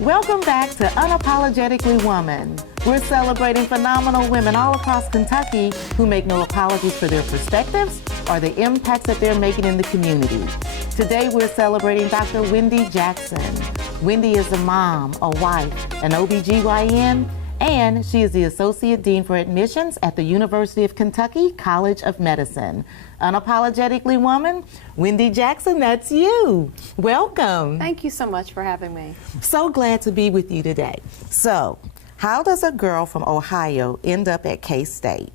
Welcome back to Unapologetically Woman. We're celebrating phenomenal women all across Kentucky who make no apologies for their perspectives or the impacts that they're making in the community. Today we're celebrating Dr. Wendy Jackson. Wendy is a mom, a wife, an OBGYN, and she is the Associate Dean for Admissions at the University of Kentucky College of Medicine. Unapologetically Woman, Wendy Jackson, that's you. Welcome. Thank you so much for having me. So glad to be with you today. So, how does a girl from Ohio end up at K-State?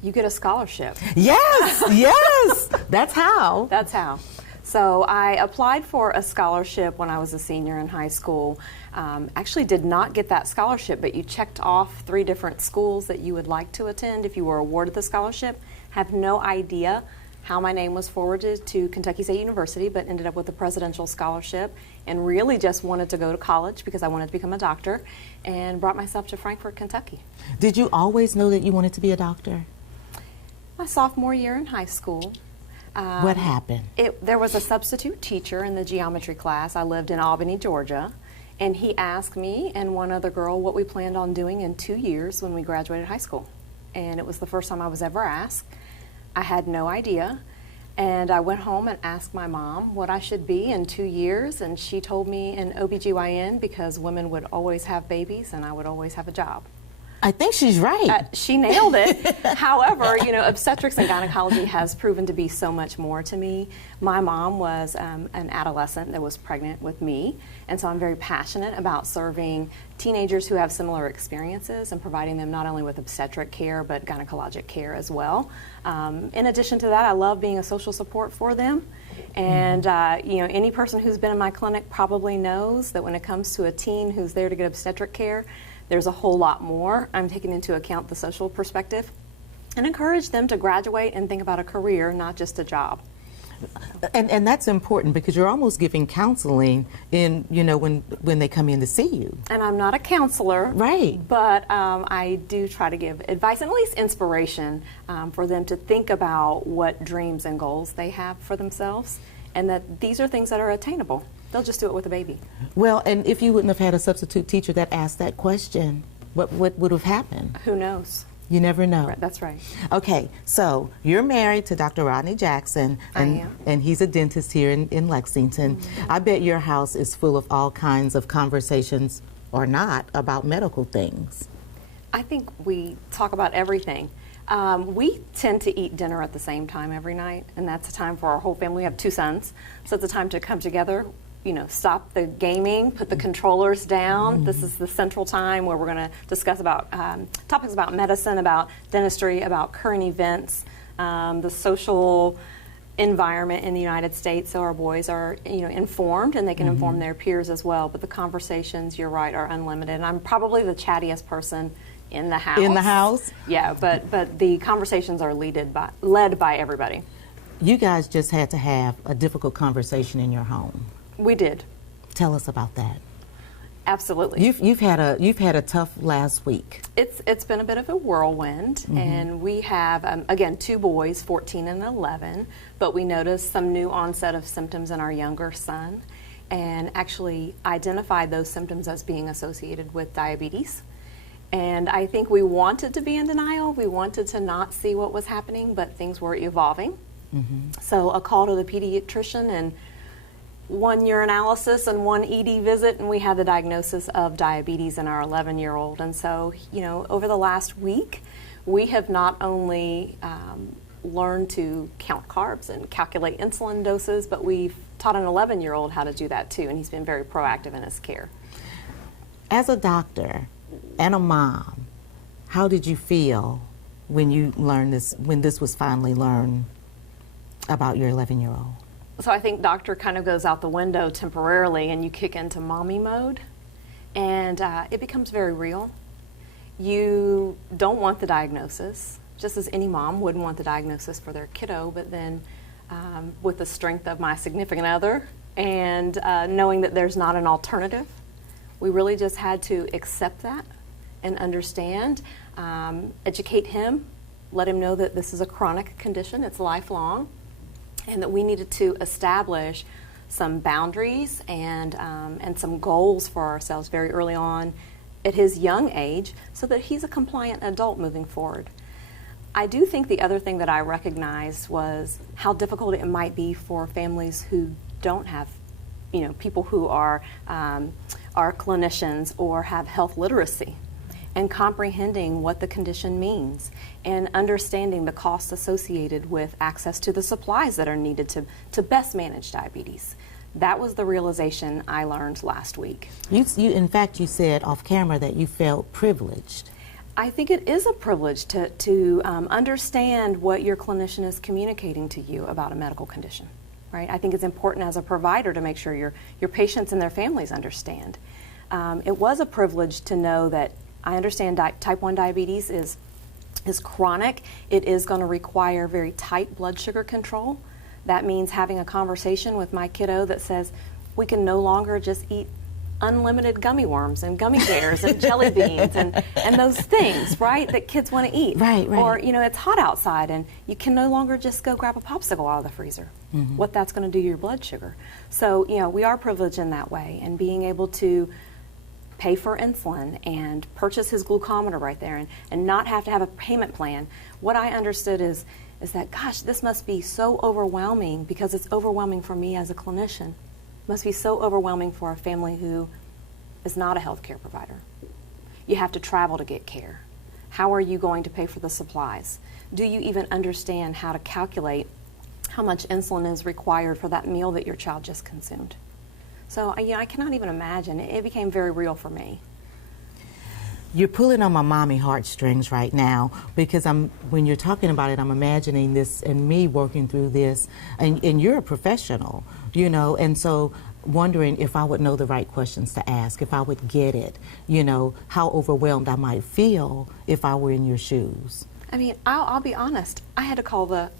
You get a scholarship. Yes, yes, that's how. That's how. So I applied for a scholarship when I was a senior in high school. Actually did not get that scholarship, but you checked off 3 different schools that you would like to attend if you were awarded the scholarship. Have no idea how my name was forwarded to Kentucky State University, but ended up with a presidential scholarship and really just wanted to go to college because I wanted to become a doctor and brought myself to Frankfort, Kentucky. Did you always know that you wanted to be a doctor? My sophomore year in high school. What happened? There was a substitute teacher in the geometry class. I lived in Albany, Georgia, and he asked me and one other girl what we planned on doing in 2 years when we graduated high school. And it was the first time I was ever asked. I had no idea, and I went home and asked my mom what I should be in 2 years, and she told me an OBGYN because women would always have babies and I would always have a job. I think she's right. She nailed it. However, you know, obstetrics and gynecology has proven to be so much more to me. My mom was an adolescent that was pregnant with me, and so I'm very passionate about serving teenagers who have similar experiences and providing them not only with obstetric care, but gynecologic care as well. In addition to that, I love being a social support for them. And you know, any person who's been in my clinic probably knows that when it comes to a teen who's there to get obstetric care, there's a whole lot more. I'm taking into account the social perspective and encourage them to graduate and think about a career, not just a job. And that's important because you're almost giving counseling in, you know, when they come in to see you. And I'm not a counselor, right? But I do try to give advice and at least inspiration for them to think about what dreams and goals they have for themselves, and that these are things that are attainable. They'll just do it with a baby. Well, and if you wouldn't have had a substitute teacher that asked that question, what would have happened? Who knows? You never know. Right, that's right. Okay, so you're married to Dr. Rodney Jackson, and he's a dentist here in Lexington. Mm-hmm. I bet your house is full of all kinds of conversations, or not, about medical things. I think we talk about everything. We tend to eat dinner at the same time every night, and that's a time for our whole family. We have 2 sons, so it's a time to come together. You know, stop the gaming, put the controllers down. This is the central time where we're going to discuss about topics about medicine, about dentistry, about current events, the social environment in the United States, so our boys are, you know, informed and they can inform their peers as well. But the conversations, you're right, are unlimited. And I'm probably the chattiest person in the house. In the house? Yeah, but the conversations are led by everybody. You guys just had to have a difficult conversation in your home. We did. Tell us about that. Absolutely. You've had a tough last week. It's been a bit of a whirlwind, and we have again 2 boys, 14 and 11. But we noticed some new onset of symptoms in our younger son, and actually identified those symptoms as being associated with diabetes. And I think we wanted to be in denial. We wanted to not see what was happening, but things were evolving. So a call to the pediatrician and 1 urinalysis and 1 ED visit, and we had the diagnosis of diabetes in our 11-year-old. And so, you know, over the last week, we have not only learned to count carbs and calculate insulin doses, but we've taught an 11-year-old how to do that too, and he's been very proactive in his care. As a doctor and a mom, how did you feel when you learned this, when this was finally learned about your 11-year-old? So I think doctor kind of goes out the window temporarily, and you kick into mommy mode, and it becomes very real. You don't want the diagnosis, just as any mom wouldn't want the diagnosis for their kiddo, but then with the strength of my significant other and knowing that there's not an alternative, we really just had to accept that and understand, educate him, let him know that this is a chronic condition, it's lifelong, and that we needed to establish some boundaries and some goals for ourselves very early on at his young age so that he's a compliant adult moving forward. I do think the other thing that I recognized was how difficult it might be for families who don't have, people who are clinicians or have health literacy, and comprehending what the condition means and understanding the costs associated with access to the supplies that are needed to best manage diabetes. That was the realization I learned last week. In fact, you said off camera that you felt privileged. I think it is a privilege to understand what your clinician is communicating to you about a medical condition, right? I think it's important as a provider to make sure your patients and their families understand. It was a privilege to know that I understand type 1 diabetes is chronic. It is going to require very tight blood sugar control. That means having a conversation with my kiddo that says we can no longer just eat unlimited gummy worms and gummy bears and jelly beans and those things, right, that kids want to eat. Right. Or, it's hot outside and you can no longer just go grab a popsicle out of the freezer. Mm-hmm. What that's going to do to your blood sugar. So, we are privileged in that way, and being able to pay for insulin and purchase his glucometer right there and not have to have a payment plan. What I understood is that, gosh, this must be so overwhelming, because it's overwhelming for me as a clinician. It must be so overwhelming for a family who is not a healthcare provider. You have to travel to get care. How are you going to pay for the supplies? Do you even understand how to calculate how much insulin is required for that meal that your child just consumed? So, I cannot even imagine. It became very real for me. You're pulling on my mommy heartstrings right now, because when you're talking about it, I'm imagining this and me working through this, and you're a professional, and so wondering if I would know the right questions to ask, if I would get it, how overwhelmed I might feel if I were in your shoes. I'll be honest. I had to call the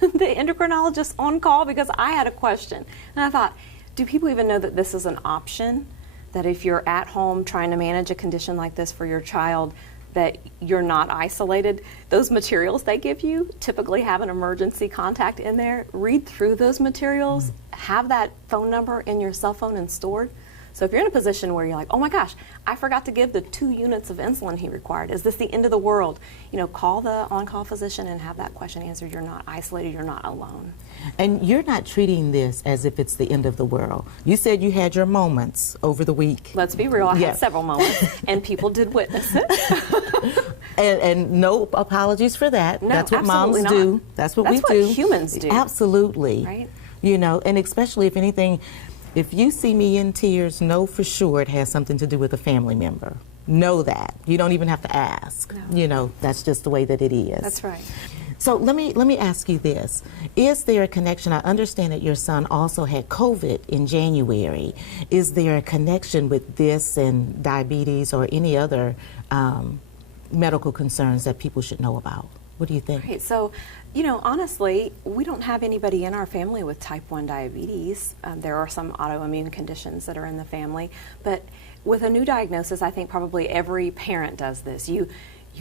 endocrinologist on call because I had a question. And I thought, do people even know that this is an option? That if you're at home trying to manage a condition like this for your child, that you're not isolated? Those materials they give you typically have an emergency contact in there. Read through those materials, have that phone number in your cell phone and stored. So if you're in a position where you're like, oh my gosh, I forgot to give the 2 units of insulin he required. Is this the end of the world? Call the on-call physician and have that question answered. You're not isolated, you're not alone. And you're not treating this as if it's the end of the world. You said you had your moments over the week. Let's be real, I had several moments, and people did witness it. and no apologies for that. No, that's what moms not. do. That's what we do. That's what humans do. Absolutely. Right? And especially if anything, if you see me in tears, know for sure it has something to do with a family member. Know that. You don't even have to ask. No. That's just the way that it is. That's right. So let me ask you this. Is there a connection? I understand that your son also had COVID in January. Is there a connection with this and diabetes or any other medical concerns that people should know about? What do you think? Right. So, honestly, we don't have anybody in our family with type 1 diabetes. There are some autoimmune conditions that are in the family. But with a new diagnosis, I think probably every parent does this. You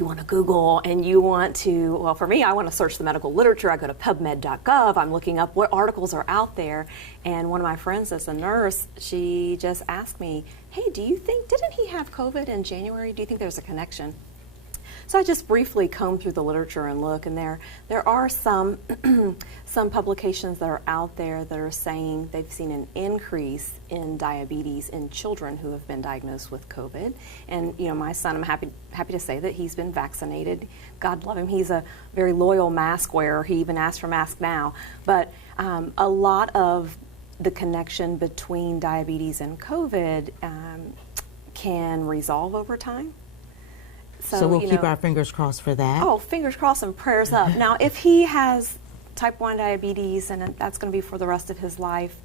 want to Google and you want to, well, for me, I want to search the medical literature. I go to pubmed.gov. I'm looking up what articles are out there. And one of my friends that's a nurse, she just asked me, hey, didn't he have COVID in January? Do you think there's a connection? So I just briefly combed through the literature and look, and there are some publications that are out there that are saying they've seen an increase in diabetes in children who have been diagnosed with COVID. And my son, I'm happy to say that he's been vaccinated. God love him. He's a very loyal mask wearer. He even asks for masks now. But a lot of the connection between diabetes and COVID can resolve over time. So we'll keep our fingers crossed for that. Oh, fingers crossed and prayers up. Now, if he has type 1 diabetes and that's going to be for the rest of his life,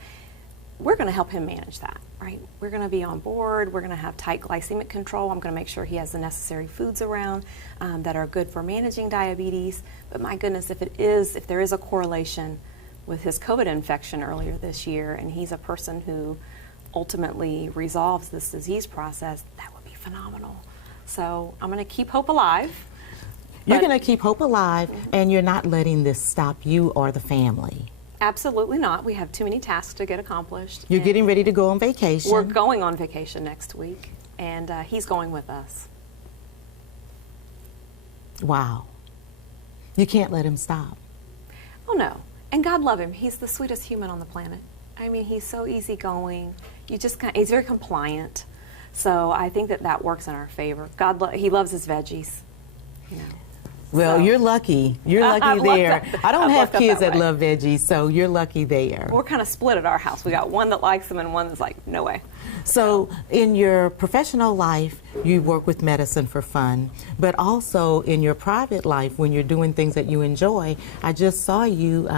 we're going to help him manage that, right? We're going to be on board. We're going to have tight glycemic control. I'm going to make sure he has the necessary foods around that are good for managing diabetes. But my goodness, if there is a correlation with his COVID infection earlier this year, and he's a person who ultimately resolves this disease process, that would be phenomenal. So I'm going to keep hope alive. You're going to keep hope alive, and you're not letting this stop you or the family. Absolutely not. We have too many tasks to get accomplished. You're and getting ready to go on vacation. We're going on vacation next week, and he's going with us. Wow. You can't let him stop. Oh, no. And God love him. He's the sweetest human on the planet. I mean, he's so easygoing. He's very compliant. So I think that works in our favor. He loves his veggies, you know. Well, So- you're lucky. You're lucky there. I don't I've have lucked up kids that that way. love veggies, so you're lucky there. We're kind of split at our house. We got one that likes them and one that's like, no way. So in your professional life, you work with medicine for fun, but also in your private life, when you're doing things that you enjoy, I just saw you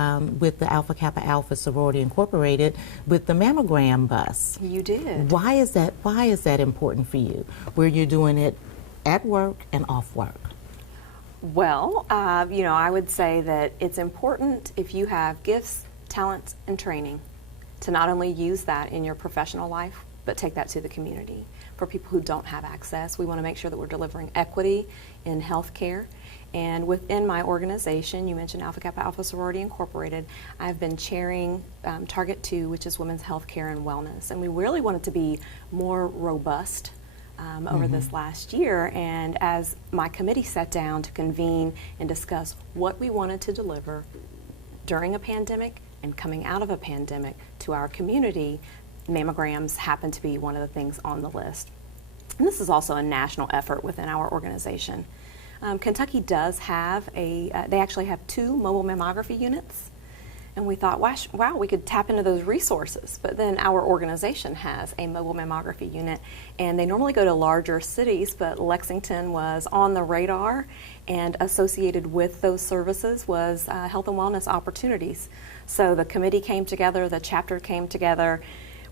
with the Alpha Kappa Alpha Sorority Incorporated with the mammogram bus. You did. Why is that important for you, where you're doing it at work and off work? Well, I would say that it's important if you have gifts, talents, and training to not only use that in your professional life, but take that to the community. For people who don't have access, we want to make sure that we're delivering equity in healthcare. And within my organization, you mentioned Alpha Kappa Alpha Sorority Incorporated, I've been chairing Target 2, which is women's healthcare and wellness. And we really want it to be more robust over this last year, and as my committee sat down to convene and discuss what we wanted to deliver during a pandemic and coming out of a pandemic to our community, mammograms happened to be one of the things on the list. And this is also a national effort within our organization. Kentucky does have they actually have 2 mobile mammography units. And we thought, wow, we could tap into those resources. But then our organization has a mobile mammography unit, and they normally go to larger cities, but Lexington was on the radar, and associated with those services was health and wellness opportunities. So the committee came together, the chapter came together,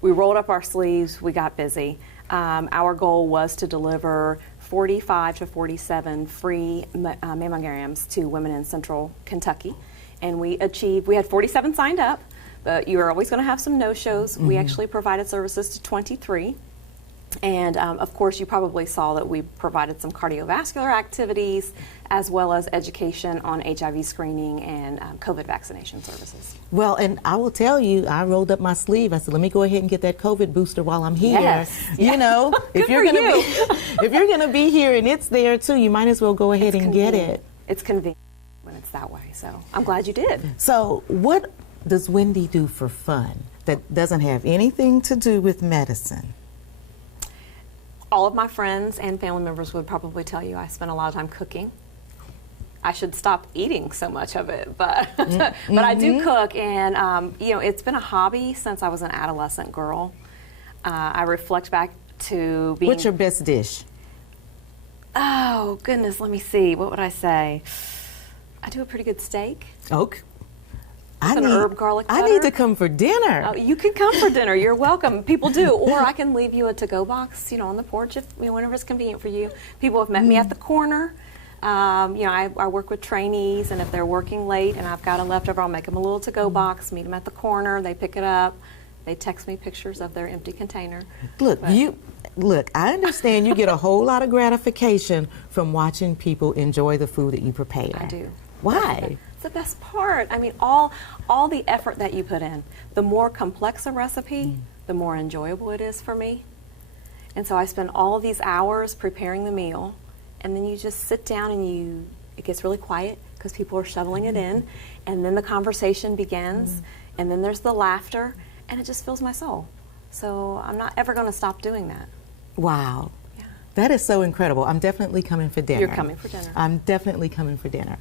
we rolled up our sleeves, we got busy. Our goal was to deliver 45 to 47 free mammograms to women in central Kentucky. And we had 47 signed up, but you are always going to have some no-shows. We actually provided services to 23. And of course, you probably saw that we provided some cardiovascular activities as well as education on HIV screening and COVID vaccination services. Well, and I will tell you, I rolled up my sleeve. I said, let me go ahead and get that COVID booster while I'm here. Yes. You know, if you're going to if you're going to be here and it's there too, you might as well go ahead and get it. It's convenient when it's that way. So I'm glad you did. So what does Wendy do for fun that doesn't have anything to do with medicine? All of my friends and family members would probably tell you I spend a lot of time cooking. I should stop eating so much of it, but but I do cook, and it's been a hobby since I was an adolescent girl. I reflect back to being. What's your best dish? Oh goodness, let me see. What would I say? I do a pretty good steak. Okay. An herb garlic butter. I need to come for dinner. Oh, you can come for dinner. You're welcome. People do. Or I can leave you a to-go box, on the porch if whenever it's convenient for you. People have met me at the corner. I work with trainees, and if they're working late and I've got a leftover, I'll make them a little to-go box, meet them at the corner. They pick it up. They text me pictures of their empty container. Look, I understand you get a whole lot of gratification from watching people enjoy the food that you prepare. I do. Why? It's the best part. I mean, all the effort that you put in, the more complex a recipe, the more enjoyable it is for me. And so I spend all of these hours preparing the meal, and then you just sit down and it gets really quiet because people are shoveling it in, and then the conversation begins, and then there's the laughter, and it just fills my soul. So I'm not ever going to stop doing that. Wow. Yeah. That is so incredible. I'm definitely coming for dinner. You're coming for dinner. I'm definitely coming for dinner.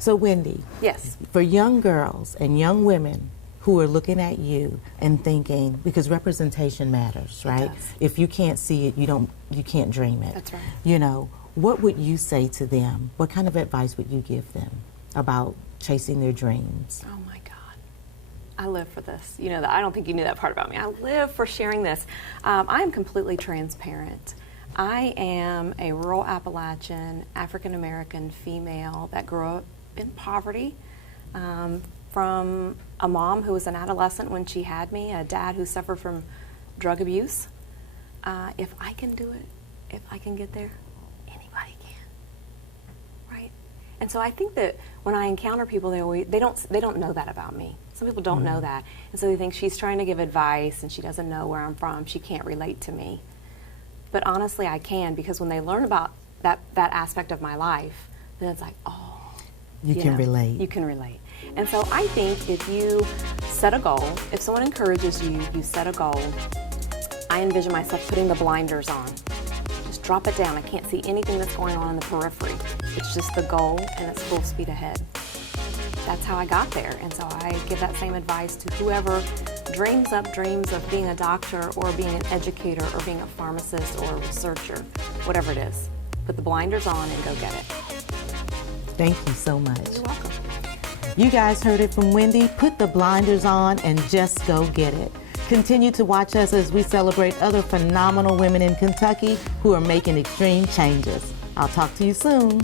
So Wendy, Yes. for young girls and young women who are looking at you and thinking, because representation matters, right? does. If you can't see it, you can't dream it. That's right. What would you say to them? What kind of advice would you give them about chasing their dreams? Oh my God. I live for this. I don't think you knew that part about me. I live for sharing this. I am completely transparent. I am a rural Appalachian, African-American female that grew up in poverty from a mom who was an adolescent when she had me, a dad who suffered from drug abuse. If I can do it, if I can get there, anybody can, right? And so I think that when I encounter people, they don't know that about me. Some people don't know that. And so they think she's trying to give advice and she doesn't know where I'm from. She can't relate to me. But honestly, I can, because when they learn about that aspect of my life, then it's like, oh. You can relate. You can relate. And so I think if you set a goal, if someone encourages you, you set a goal, I envision myself putting the blinders on. Just drop it down. I can't see anything that's going on in the periphery. It's just the goal, and it's full speed ahead. That's how I got there. And so I give that same advice to whoever dreams of being a doctor or being an educator or being a pharmacist or a researcher, whatever it is. Put the blinders on and go get it. Thank you so much. You're welcome. You guys heard it from Wendy. Put the blinders on and just go get it. Continue to watch us as we celebrate other phenomenal women in Kentucky who are making extreme changes. I'll talk to you soon.